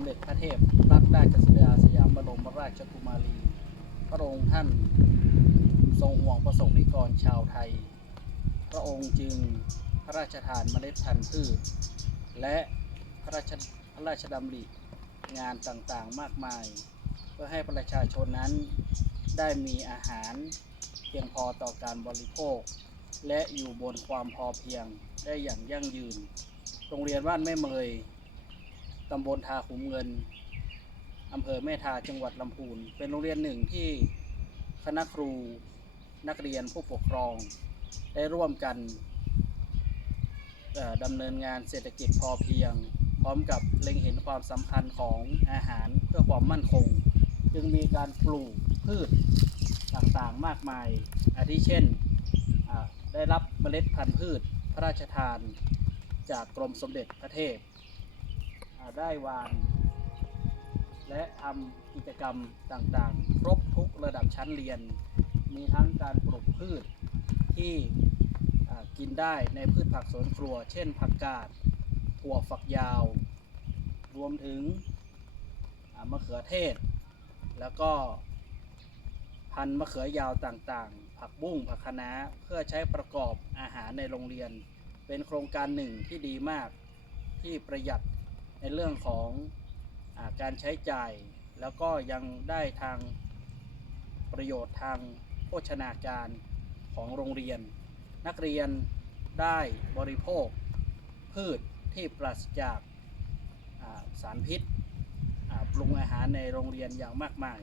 มเด็จพระเทพรัตนราชสุดาสยามบรมราชกุมารี พระองค์ท่านทรงห่วงประสงค์นิกรชาวไทย พระองค์จึงพระราชทานเมล็ดพันธุ์พืช และพระราชพระราชดำริงานต่างๆมากมาย เพื่อให้ประชาชนนั้นได้มีอาหารเพียงพอต่อการบริโภค และอยู่บนความพอเพียงได้อย่างยั่งยืน โรงเรียนบ้านแม่เมย ตำบลทาขุมเงินอำเภอแม่ทาจังหวัดลำพูน เป็นโรงเรียนหนึ่งที่คณะครูนักเรียนผู้ปกครอง ได้ร่วมกันดำเนินงานเศรษฐกิจพอเพียง พร้อมกับเล็งเห็นความสำคัญของอาหารเพื่อความมั่นคง จึงมีการปลูกพืชต่างๆมากมาย อาทิเช่น ได้รับเมล็ดพันธุ์พืชพระราชทาน จากกรมสมเด็จพระเทพ ได้วางและทำกิจกรรมต่างๆ ครบทุกระดับชั้นเรียน มีทั้งการปลูกพืชที่กินได้ในพืชผักสวนครัว เช่นผักกาดถั่วฝักยาว รวมถึงมะเขือเทศ แล้วก็พันธุ์มะเขือยาวต่างๆ ผักบุ้งผักคะน้าเพื่อใช้ประกอบอาหารในโรงเรียน เป็นโครงการหนึ่งที่ดีมากที่ประหยัด ในเรื่องของอาการใช้จ่าย แล้วก็ยังได้ทางประโยชน์ทางโภชนาการของโรงเรียน นักเรียนได้บริโภค พืชที่ปราศจากาสารพิษปรุงอาหารในโรงเรียนอย่างมากมาย